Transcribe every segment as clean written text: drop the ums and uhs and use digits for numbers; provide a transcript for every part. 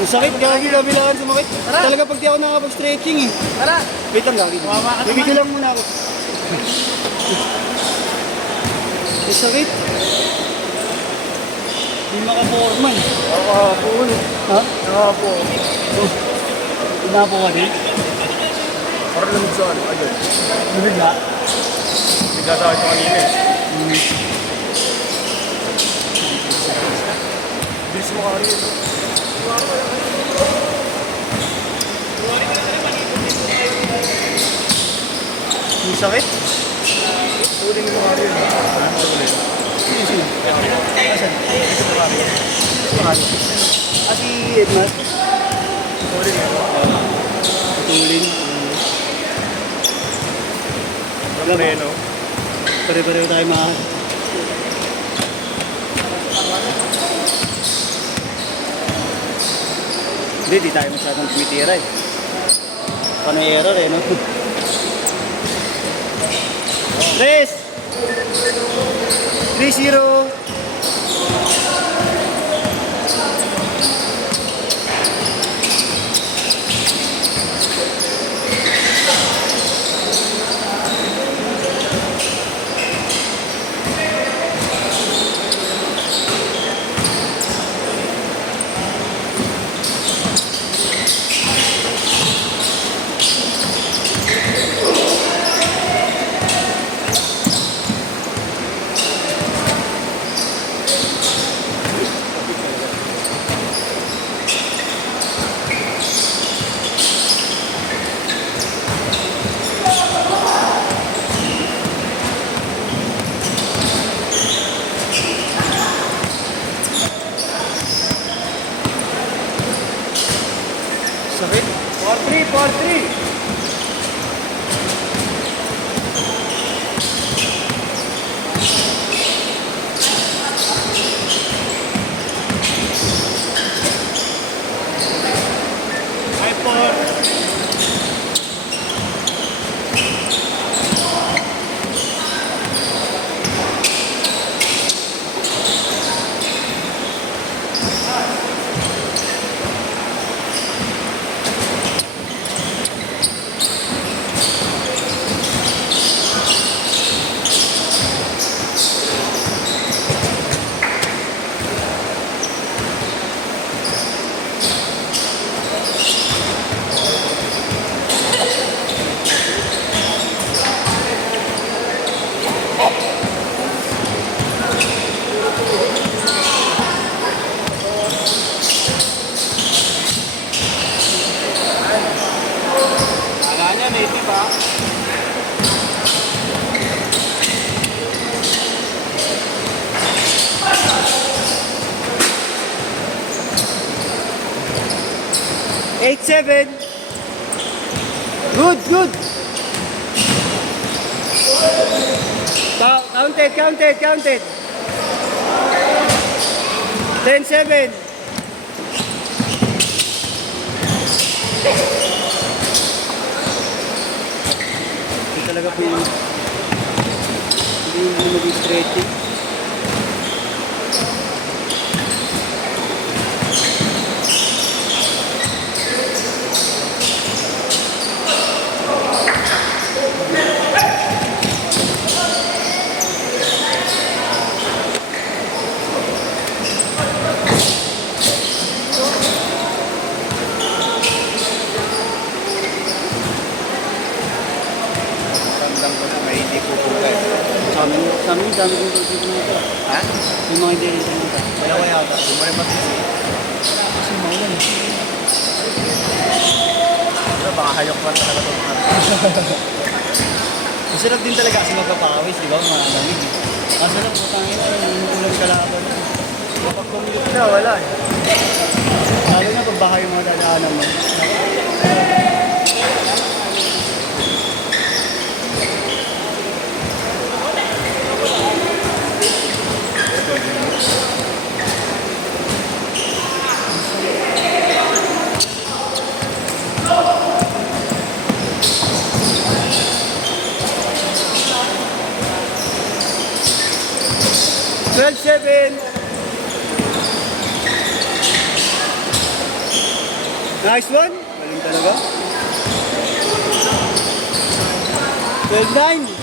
Ang sakit, gagi, kabilaan sumakit. Tara. Talaga pag di ako nakapag-stretching eh. Tara! Wait lang, gagi. Wawa ka Bibigyan naman. lang muna ako. Ang sakit. Hindi makaporman. Nakapo ulit. Ha? Nakapo. Oh. Inapo ka din? Parang lamig sa ano, ayun. Bibigla? Bigla sa akin ito kanina eh. Bilis mo kanina. Ang sakit? Tuloy mo kanina. Sino, sino? Asan? Pangalan? Ah, si Edmar? Tuloy mo. Patulin. Preno. Pare-pareho tayo mga... Hindi, di tayo masyadong tumitira eh. Paano yung error eh, no? Tres! 3-0! Sakit? 4-3, 4-3. Kala niya, native ha? Eight, 7. Good, good. Counted, counted, counted. 10-7. Ito talaga po yung hindi mag-stretching. Ramdam ko na may hindi pupunta. Sa amin, dami kong pupunta. Ha? Yung mga hindi rin pumunta. Dalawa yata. Bumalik pa din. Kasi maulan. Pero baka hayok pa talaga ito mga. Masarap din talaga kasi magpapawis, di ba? Malamig. Masarap po tangin na yung ulan kalaban. Kapag kumilip na, wala eh. Lalo na pag bahay yung mga dadaanan mo. Nice one. Galing talaga. 12-9.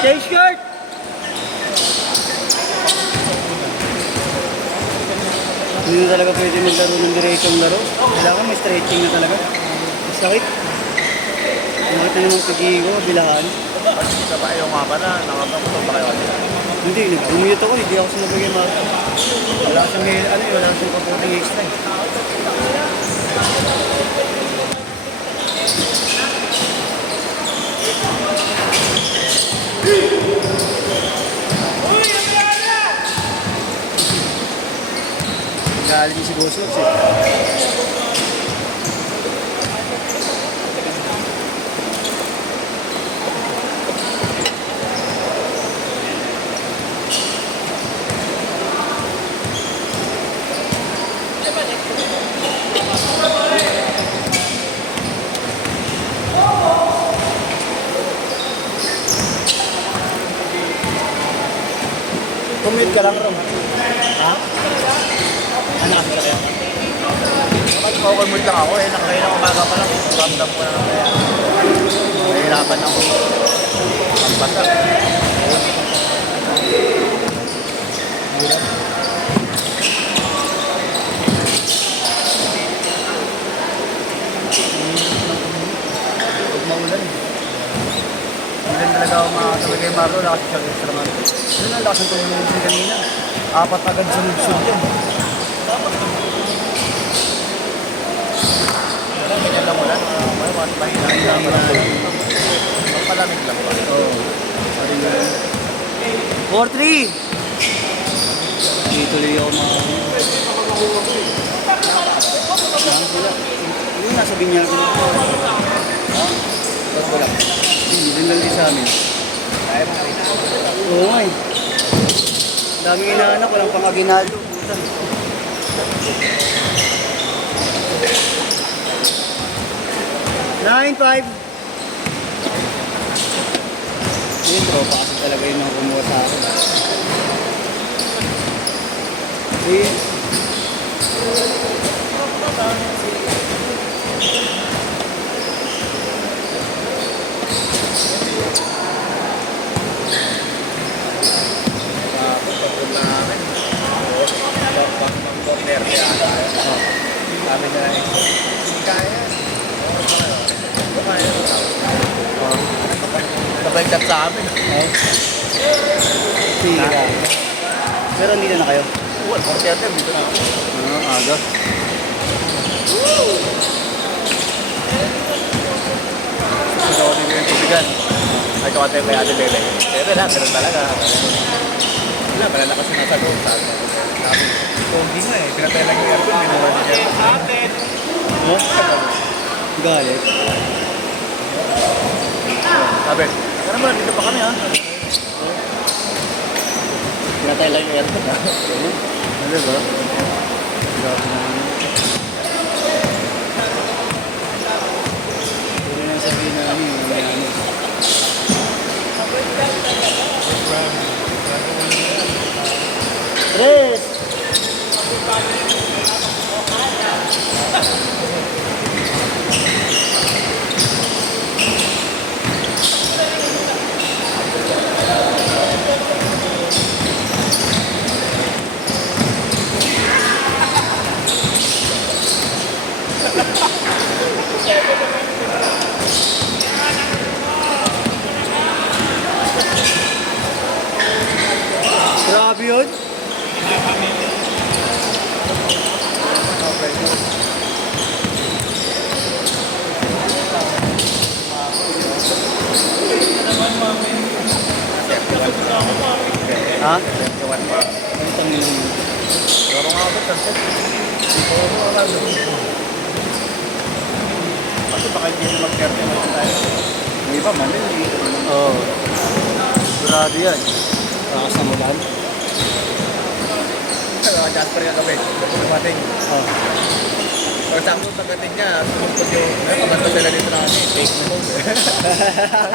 Change shirt! Hindi na talaga pwede maglaro ng diretsong laro. Kailangan may stretching na talaga. Sakit. Nakita naman sa Gigo, bilahan. Sa ba yung nga pala, nakapagpapag ba kayo? Hindi, nag-commute ako, hindi ako sinabagay mga. Wala siyang, wala siyang kaputing extra. Galing si Bosos eh. Commute ka lang, Rom. Ha? Ano kasi kaya? Kapag commute lang ako nakakain ng umaga pa lang. Ramdam ko na kaya. Nahihirapan ako. Magbasa. Huwag maulan. Hindi talaga ako makakasabay kay Marlo. Lakas siya sa naman. Ano na lakas ng tulong siya kanina. 4 agad sunod-sunod din. Ganyan lang ulan. Mahina mo lang. Mapalamig lang ba? Oo. 4-3! Hindi tuloy ako Yung nasa binyag ko. Ha? Wala. Hindi lang din sa amin. Oo nga eh. Daming inaanak, walang pangaginado. 9-5. Yun, tropa kasi talaga yun ang kumuha sa akin. See? Sabi na rin, kaya. Nabagkat sa amin. Tira. Pero hindi na kayo. Well, 40 dito na. Aga. Ito ako dito yung tubigan. Ay, ito kaya Ate Bebe. Bebe lang, ganun talaga. Wala, malala kasi nasa doon. Sabi, hindi nga eh. Pinatay lang yung aircon. May naman yung aircon. Mo? Galit. Sabi, kaya naman, dito pa kami ha. Pinatay lang yung aircon ha. Ano ba? Grabe naman. Pwede na sabihin na ano yung may ano. Tres! yun? Ha? 21 pa. Ano tang yun? Laro nga ako sa set. Oo, alam mo. Kasi baka hindi na mag-30 na tayo. Yung iba, mamili. Oo. Sigurado yan. Rakas ng ulan. Jasper nga kami. Dumating. Oh. O sakto pagdating niya, tumuntog yung, pagkanta sila dito na kami, take na home.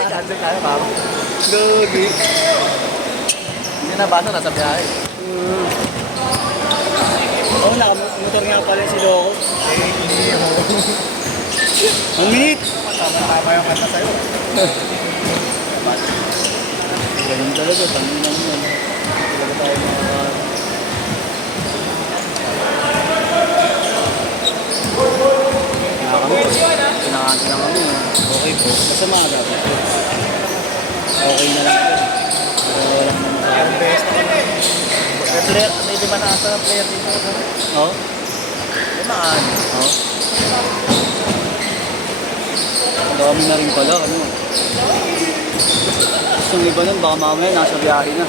Cancel tayo, kamo. Gogi. Hindi na basa, nasa biyahe. Oo, nakamotor nga pala si Loco. Eh, hindi mo. 1 minute! Tama yung kanta sa'yo. Ganun talaga, tanong lang yun. Talaga tayo mga... Pinakasin lang kami. Okay po. Basta maaga po. Okay na lang ito. Pero walang naman sa Ang best na naman. May player, may lima na ata na player dito. Oo? Limaan. Oo. Ang dami na rin pala. Ano? Tapos yung iba nun, baka mamaya nasa biyahe na.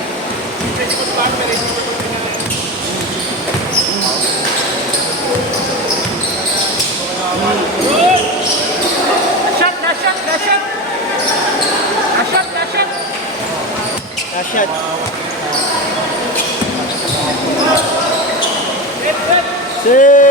Kasyat. Sir!